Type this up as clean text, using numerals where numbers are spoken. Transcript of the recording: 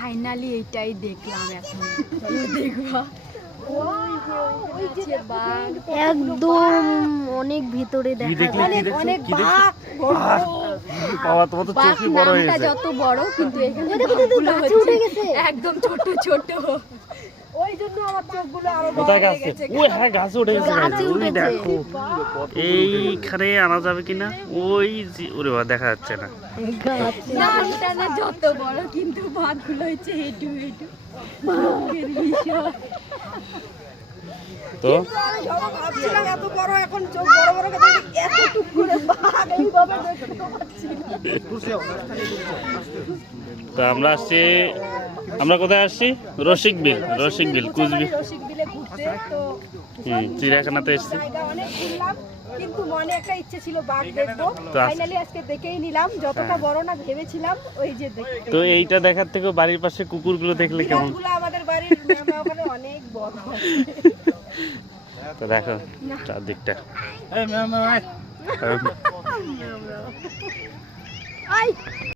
Finally এটাই দেখলাম, এখন দেখবা একদম অনেক ভিতরে দেখা যায়। অনেক বাঘ, বাবা তোমার তো চোখই বড় হয়ে নামটা গেছে। যত বড় কিন্তু এখানে গাছে উঠে গেছে। একদম ছোট ছোট, ওই জন্য আমার চোখগুলো আরো বড় কোথায় হয়ে গাছে? গেছে। ওই হ্যাঁ গাছে উঠে গেছে। গাছে ওই উঠেছে। দেখো এইখানে আনা যাবে কিনা, ওই ওরে বাবা দেখা যাচ্ছে না। নামটা না যত বড় কিন্তু বাঘগুলো হচ্ছে হেঁটু হেঁটু, বাঘের বিষয়। তো ভাবছিলাম এত বড়, এখন চোখ বড় বড় করে এত টুক করে বাঘ এইভাবে দেখতে পাচ্ছি না। তো আমরা আসছি, আমরা কোথায় আসছি? রসিকবিল, রসিকবিল কুচবিহার। রসিকবিলে ঘুরতে তো চিড়িয়াখানাতে এসছি। জায়গা অনেক ঘুরলাম, কিন্তু মনে একটা ইচ্ছে ছিল বাঘ দেখবো। তো ফাইনালি আজকে দেখেই নিলাম, যতটা বড় না ভেবেছিলাম ওই যে দেখতে। তো এইটা দেখার থেকে বাড়ির পাশে কুকুরগুলো দেখলে কেমন? বিড়ালগুলো আমাদের বাড়ির ওখানে অনেক বড় আছে। তো দেখো চারদিকটা। আই